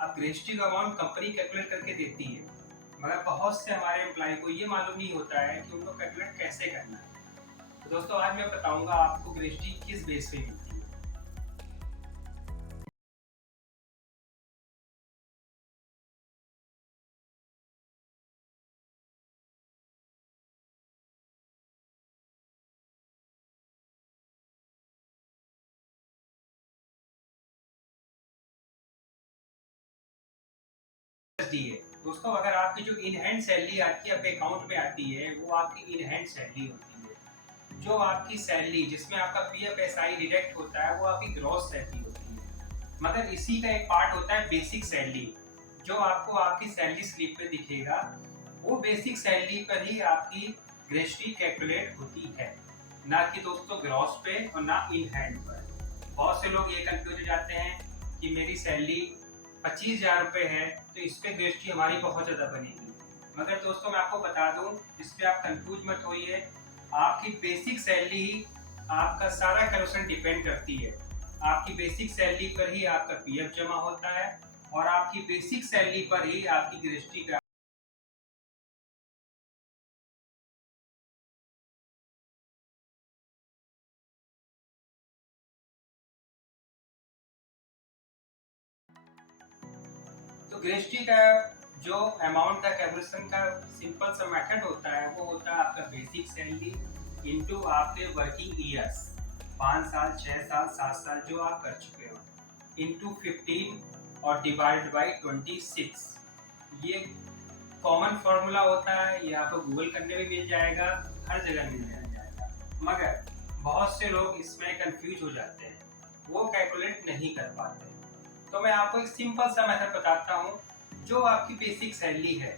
अब ग्रेजुएटी का amount company calculate करके देती है, मगर बहुत से हमारे एम्प्लॉय को ये मालूम नहीं होता है कि उनको कैलकुलेट कैसे करना है। तो दोस्तों आज मैं बताऊंगा आपको ग्रेजुएटी किस बेस पे मिलती है। दोस्तों अगर आपकी जो इन हैंड सैलरी आती है आपके अकाउंट में आती है वो आपकी इन हैंड सैलरी होती है। जो आपकी सैलरी जिसमें आपका पीएफएसआई डिडक्ट होता है वो आपकी ग्रॉस सैलरी होती है। मगर इसी का एक पार्ट होता है बेसिक सैलरी, जो आपको आपकी सैलरी स्लिप पे दिखेगा। वो बेसिक सैलरी पर ही आपकी ग्रेजुएटी कैलकुलेट होती है, ना कि दोस्तों ग्रॉस पे और ना इन हैंड पर। बहुत से लोग ये कंफ्यूज हो जाते हैं कि मेरी सैलरी 25,000 रुपये है तो इस पर ग्रेजुएटी हमारी बहुत ज़्यादा बनेगी। मगर दोस्तों मैं आपको बता दूं, इस पर आप कंफ्यूज मत होइए। आपकी बेसिक सैलरी ही आपका सारा कैलकुलेशन डिपेंड करती है। आपकी बेसिक सैलरी पर ही आपका पीएफ जमा होता है और आपकी बेसिक सैलरी पर ही आपकी ग्रेजुएटी का तो ग्रेजुएटी का जो अमाउंट का कैलकुलेशन का सिंपल सा मेथड होता है वो होता है आपका बेसिक सैलरी इनटू आपके वर्किंग ईयर्स, 5 साल 6 साल 7 साल जो आप कर चुके हो, इनटू 15 और डिवाइड बाई 26। ये कॉमन फॉर्मूला होता है, ये आपको गूगल करने में मिल जाएगा, हर जगह मिल जाएगा। मगर बहुत से लोग इसमें कंफ्यूज हो जाते हैं, वो कैलकुलेट नहीं कर पाते। तो मैं आपको एक सिंपल सा मेथड बताता हूँ। जो आपकी बेसिक सैलरी है,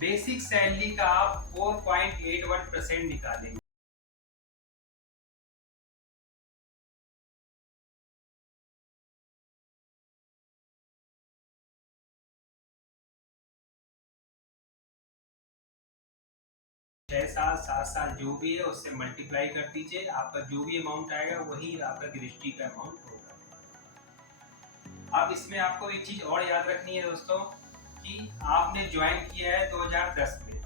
बेसिक सैलरी का आप 4.81% निकालेंगे। छह साल 7 साल जो भी है उससे मल्टीप्लाई कर दीजिए, आपका जो भी अमाउंट आएगा वही आपका ग्रेजुएटी का अमाउंट होगा। अब इसमें आपको एक चीज और याद रखनी है दोस्तों कि आपने ज्वाइन किया है 2010 में,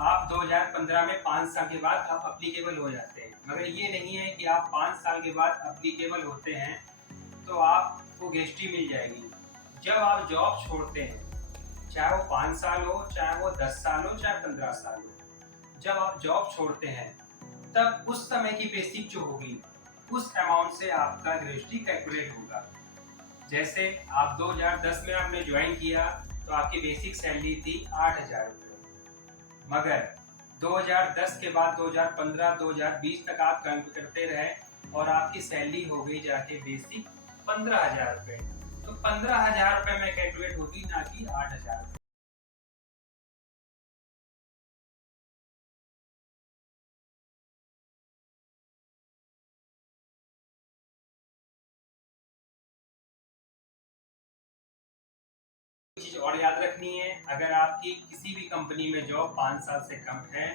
आप 2015 में 5 साल के बाद आप अप्लीकेबल हो जाते हैं। मगर ये नहीं है कि आप 5 साल के बाद अप्लीकेबल होते हैं तो आपको ग्रेजुएटी मिल जाएगी। जब आप जॉब छोड़ते हैं, चाहे वो 5 साल हो, चाहे वो 10 साल हो, चाहे 15 साल हो, जब आप जॉब छोड़ते हैं तब उस समय की बेसिक जो होगी उस अमाउंट से आपका ग्रेजुएटी कैलकुलेट होगा। जैसे आप 2010 में आपने ज्वाइन किया तो आपकी बेसिक सैलरी थी 8,000 रुपये, मगर 2010 के बाद 2015 2020 तक आप काम करते रहे और आपकी सैलरी हो गई जाके बेसिक 15,000 रुपये। तो 15,000 रुपये में कैलकुलेट होगी, ना कि 8,000 रुपये। चीज और याद रखनी है, अगर आपकी किसी भी कंपनी में जॉब 5 साल से कम है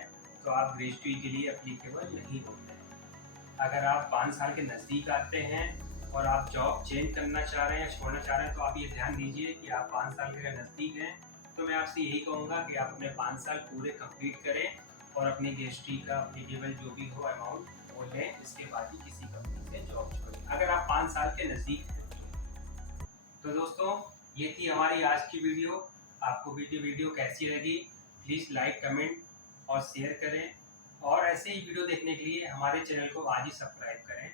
तो आप ग्रेजुएटी के लिए एप्लीकेबल नहीं होते हैं। अगर आप 5 साल के नज़दीक आते हैं और आप जॉब चेंज करना चाह रहे हैं, छोड़ना चाह रहे हैं, तो आप ये ध्यान दीजिए कि आप 5 साल के नज़दीक हैं तो मैं आपसे यही कहूँगा कि आप अपने 5 साल पूरे कंप्लीट करें और अपनी ग्रेजुएटी का एप्लीकेबल जो भी हो अमाउंट वो लें। इसके बाद ही किसी कंपनी से जॉब छोड़ें अगर आप 5 साल के नज़दीक हैं। तो दोस्तों ये थी हमारी आज की वीडियो। आपको वीडियो कैसी लगी प्लीज़ लाइक कमेंट और शेयर करें, और ऐसे ही वीडियो देखने के लिए हमारे चैनल को आज ही सब्सक्राइब करें।